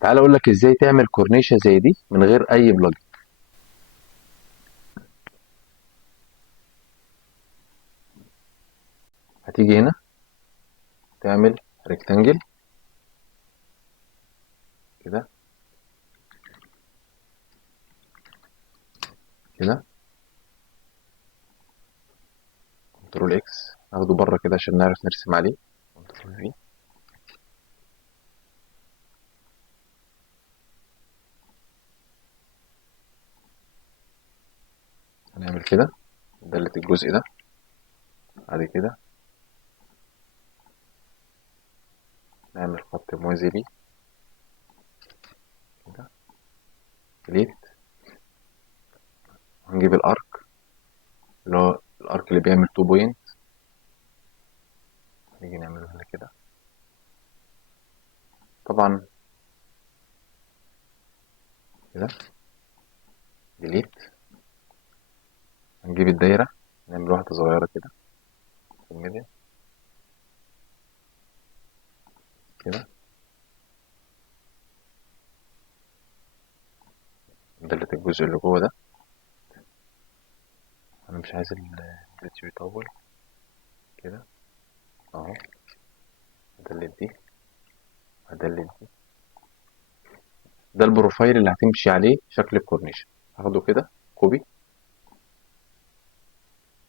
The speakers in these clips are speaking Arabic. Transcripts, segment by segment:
تعال اقول لك ازاي تعمل كورنيشه زي دي من غير اي بلجن. هتيجي هنا تعمل ريكتانجل كده كده، كنترول اكس ناخده بره كده عشان نعرف نرسم عليه، كنترول في. هنعمل كده دلت الجزء ده، بعد كده نعمل خط موازي ليه كده، كليت. هنجيب الارك اللي هو الارك اللي بيعمل 2 بوينت، نيجي نعمله هنا كده طبعا كده، ديليت. هنجيب الدايره نعمل واحده صغيره كده في الميديا كده، ندلت الجزء اللي جوه ده. انا مش عايز الفيديو يطول كده اهو. هدلت دي، هدلت دي. ده البروفايل اللي هتمشي عليه شكل الكورنيش. هاخده كده كوبي،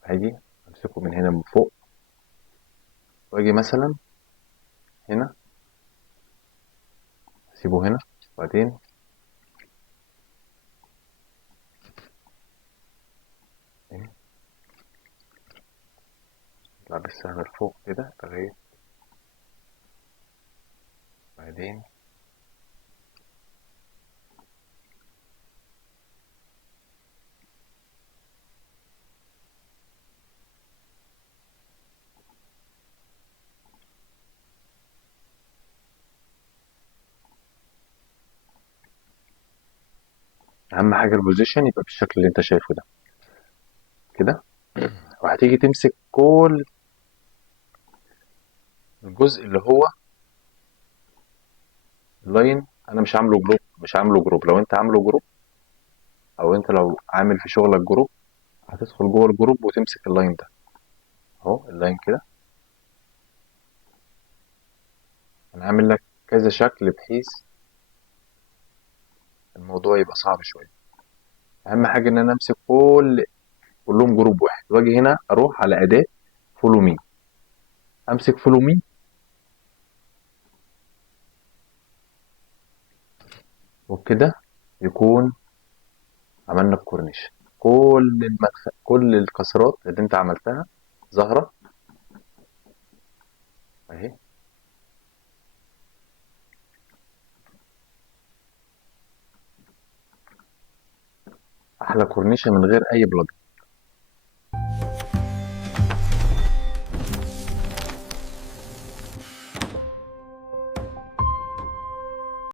هاجي امسكه من هنا من فوق، واجي مثلا هنا اسيبه هنا، وبعدين هنا اطلع بالسهم لفوق كده لغايه، بعدين اهم حاجه البوزيشن يبقى بالشكل اللي انت شايفه ده كده. وهتيجي تمسك كل الجزء اللي هو اللاين. انا مش عامله جروب، مش عامله جروب. لو انت عامله جروب، او انت لو عامل في شغلك جروب، هتدخل جوه الجروب وتمسك اللاين ده اهو، اللاين كده. انا عامل لك كذا شكل بحيث الموضوع يبقى صعب شويه. اهم حاجه ان انا امسك كلهم جروب واحد، واجي هنا اروح على اداه فولو مي، امسك فولو مي، وبكده يكون عملنا الكورنيش. كل الكسرات اللي انت عملتها ظاهره اهي. احلى كورنيشه من غير اي بلجن.